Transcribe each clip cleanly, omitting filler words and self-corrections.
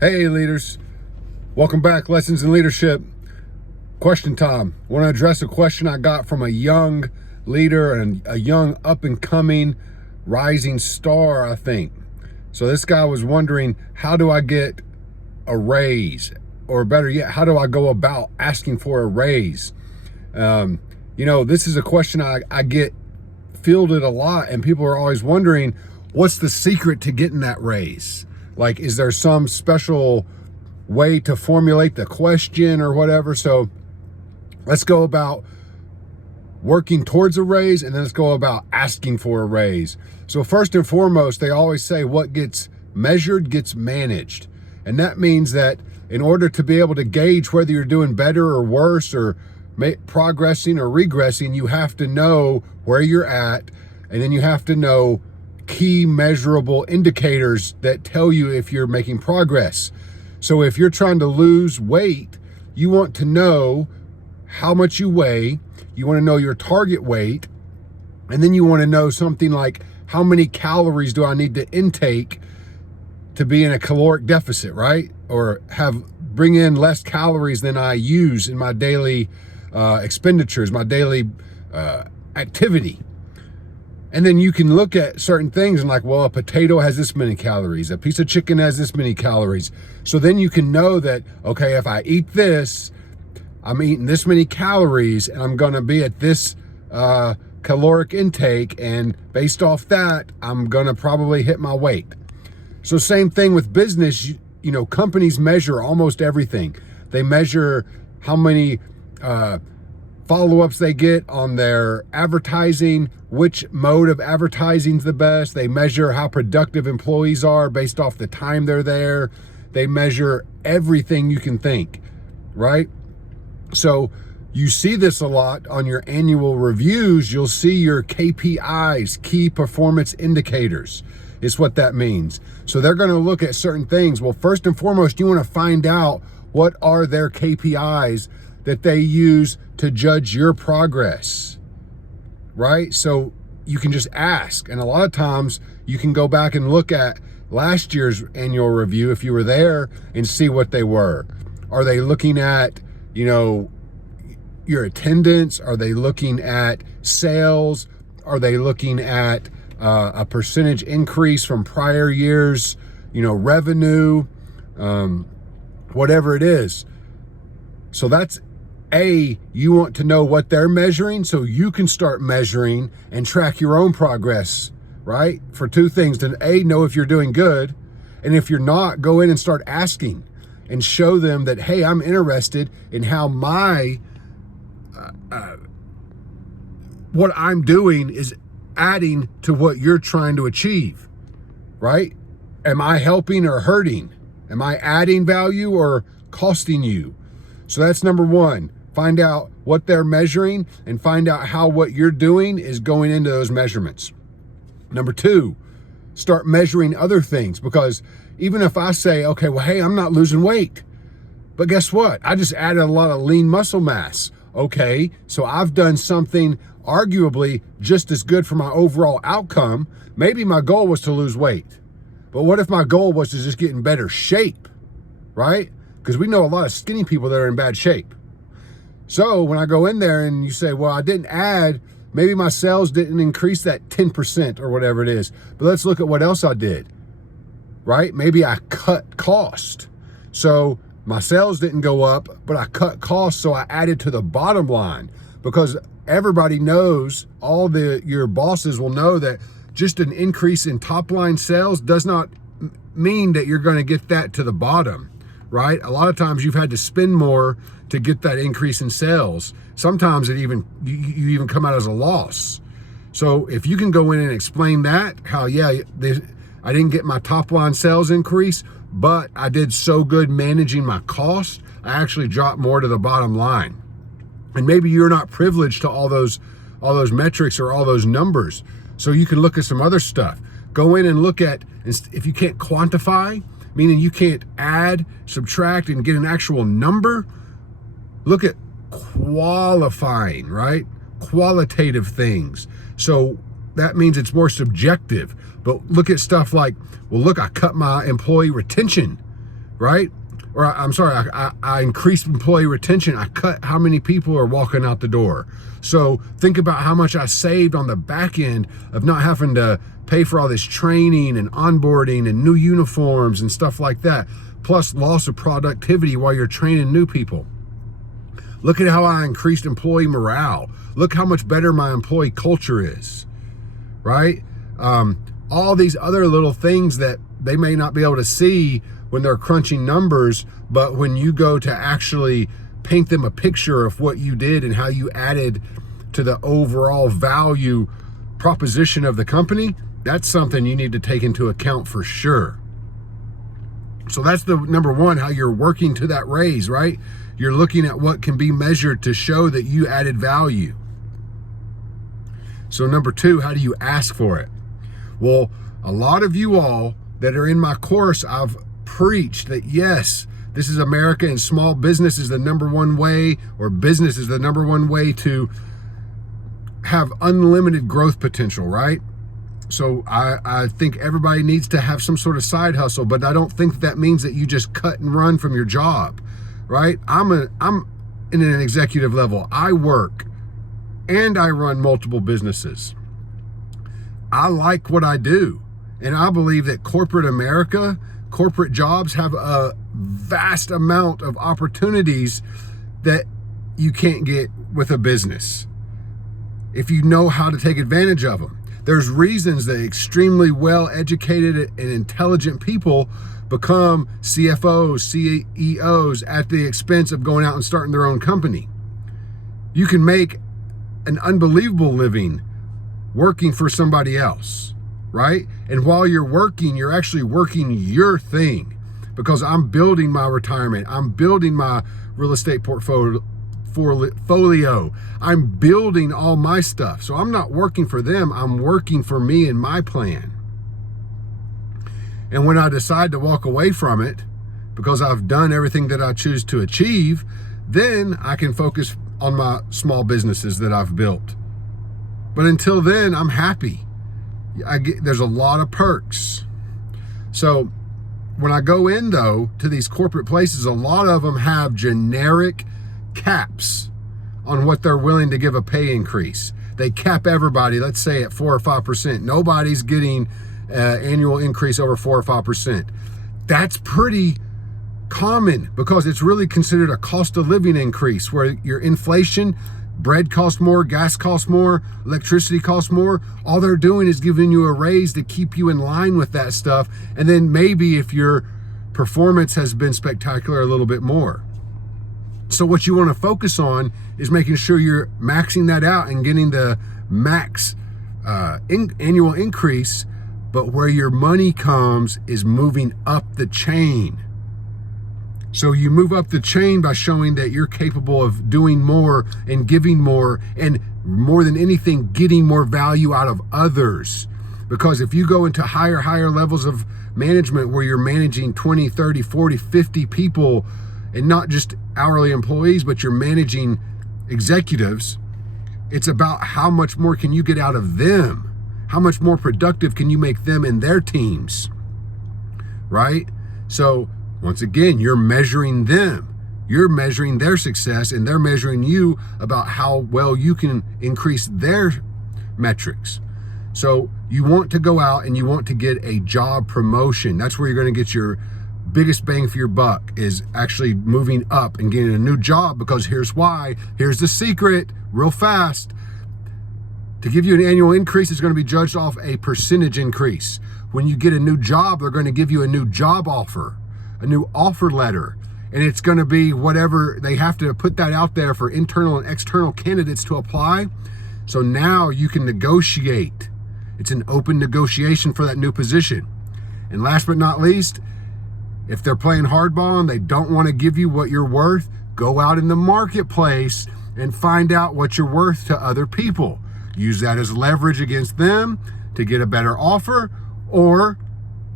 Hey leaders, welcome back. Lessons in Leadership. Question time. I want to address a question I got from a young leader and a young up and coming rising star, I think. So this guy was wondering, how do I get a raise? Or better yet, how do I go about asking for a raise? This is a question I get fielded a lot, and people are always wondering, what's the secret to getting that raise? Like, is there some special way to formulate the question or whatever? So let's go about working towards a raise, and then let's go about asking for a raise. So first and foremost, they always say what gets measured gets managed. And that means that in order to be able to gauge whether you're doing better or worse or progressing or regressing, you have to know where you're at, and then you have to know key measurable indicators that tell you if you're making progress. So if you're trying to lose weight, you want to know how much you weigh, you want to know your target weight, and then you want to know something like, how many calories do I need to intake to be in a caloric deficit, right? Or bring in less calories than I use in my daily expenditures, my daily activity. And then you can look at certain things and like, well, a potato has this many calories, a piece of chicken has this many calories. So then you can know that, okay, if I eat this, I'm eating this many calories and I'm going to be at this caloric intake. And based off that, I'm going to probably hit my weight. So same thing with business. Companies measure almost everything. They measure how many follow-ups they get on their advertising, which mode of advertising is the best. They measure how productive employees are based off the time they're there. They measure everything you can think, right? So you see this a lot on your annual reviews. You'll see your KPIs, key performance indicators, is what that means. So they're going to look at certain things. Well, first and foremost, you want to find out what are their KPIs that they use to judge your progress, right? So you can just ask. And a lot of times you can go back and look at last year's annual review if you were there and see what they were. Are they looking at, your attendance? Are they looking at sales? Are they looking at a percentage increase from prior years, revenue, whatever it is? So that's you want to know what they're measuring so you can start measuring and track your own progress, right? For two things: to know if you're doing good, and if you're not, go in and start asking and show them that, hey, I'm interested in how what I'm doing is adding to what you're trying to achieve, right? Am I helping or hurting? Am I adding value or costing you? So that's number one. Find out what they're measuring and find out how what you're doing is going into those measurements. Number two, start measuring other things, because even if I say, okay, well, hey, I'm not losing weight, but guess what? I just added a lot of lean muscle mass. Okay, so I've done something arguably just as good for my overall outcome. Maybe my goal was to lose weight, but what if my goal was to just get in better shape, right? Because we know a lot of skinny people that are in bad shape. So when I go in there and you say, well, I didn't add, maybe my sales didn't increase that 10% or whatever it is, but let's look at what else I did, right? Maybe I cut cost. So my sales didn't go up, but I cut costs, so I added to the bottom line, because everybody knows, your bosses will know that just an increase in top line sales does not mean that you're going to get that to the bottom, right? A lot of times you've had to spend more to get that increase in sales. Sometimes you even come out as a loss. So if you can go in and explain that, how, I didn't get my top line sales increase, but I did so good managing my cost, I actually dropped more to the bottom line. And maybe you're not privileged to all those metrics or all those numbers. So you can look at some other stuff. Go in and look at, if you can't quantify, meaning you can't add, subtract, and get an actual number, look at qualifying, right? Qualitative things. So that means it's more subjective. But look at stuff like, well, look, I cut my employee retention right? Or I'm sorry, I increased employee retention. I cut how many people are walking out the door. So think about how much I saved on the back end of not having to pay for all this training and onboarding and new uniforms and stuff like that, plus loss of productivity while you're training new people. Look at how I increased employee morale. Look how much better my employee culture is, right? All these other little things that they may not be able to see when they're crunching numbers, but when you go to actually paint them a picture of what you did and how you added to the overall value proposition of the company, that's something you need to take into account for sure. So that's the number one, how you're working to that raise, right? You're looking at what can be measured to show that you added value. So number two, how do you ask for it? Well, a lot of you all that are in my course, I've preached that yes, this is America and small business is the number one way, or business is the number one way to have unlimited growth potential, right? So I think everybody needs to have some sort of side hustle, but I don't think that means that you just cut and run from your job, right? I'm in an executive level. I work and I run multiple businesses. I like what I do. And I believe that corporate America, corporate jobs have a vast amount of opportunities that you can't get with a business if you know how to take advantage of them. There's reasons that extremely well-educated and intelligent people become CFOs, CEOs at the expense of going out and starting their own company. You can make an unbelievable living working for somebody else, right? And while you're working, you're actually working your thing, because I'm building my retirement. I'm building my real estate portfolio. I'm building all my stuff. So I'm not working for them. I'm working for me and my plan. And when I decide to walk away from it, because I've done everything that I choose to achieve, then I can focus on my small businesses that I've built. But until then, I'm happy. There's a lot of perks. So when I go in though to these corporate places, a lot of them have generic caps on what they're willing to give a pay increase. They cap everybody, let's say at 4 or 5%. Nobody's getting annual increase over 4 or 5%. That's pretty common because it's really considered a cost of living increase, where your inflation, bread costs more, gas costs more, electricity costs more. All they're doing is giving you a raise to keep you in line with that stuff. And then maybe if your performance has been spectacular, a little bit more. So what you want to focus on is making sure you're maxing that out and getting the max annual increase. But where your money comes is moving up the chain. So you move up the chain by showing that you're capable of doing more and giving more, and more than anything, getting more value out of others. Because if you go into higher levels of management where you're managing 20, 30, 40, 50 people, and not just hourly employees, but you're managing executives, it's about how much more can you get out of them? How much more productive can you make them and their teams, right? So once again, you're measuring them. You're measuring their success, and they're measuring you about how well you can increase their metrics. So you want to go out and you want to get a job promotion. That's where you're going to get your biggest bang for your buck, is actually moving up and getting a new job. Because here's why. Here's the secret real fast. To give you an annual increase is going to be judged off a percentage increase. When you get a new job, they're going to give you a new job offer, a new offer letter, and it's going to be whatever. They have to put that out there for internal and external candidates to apply. So now you can negotiate. It's an open negotiation for that new position. And last but not least, if they're playing hardball and they don't want to give you what you're worth, go out in the marketplace and find out what you're worth to other people. Use that as leverage against them to get a better offer, or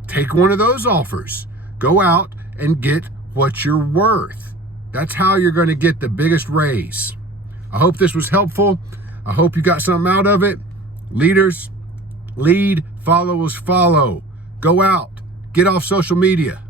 take one of those offers. Go out and get what you're worth. That's how you're going to get the biggest raise. I hope this was helpful. I hope you got something out of it. Leaders, lead, followers follow. Go out, get off social media.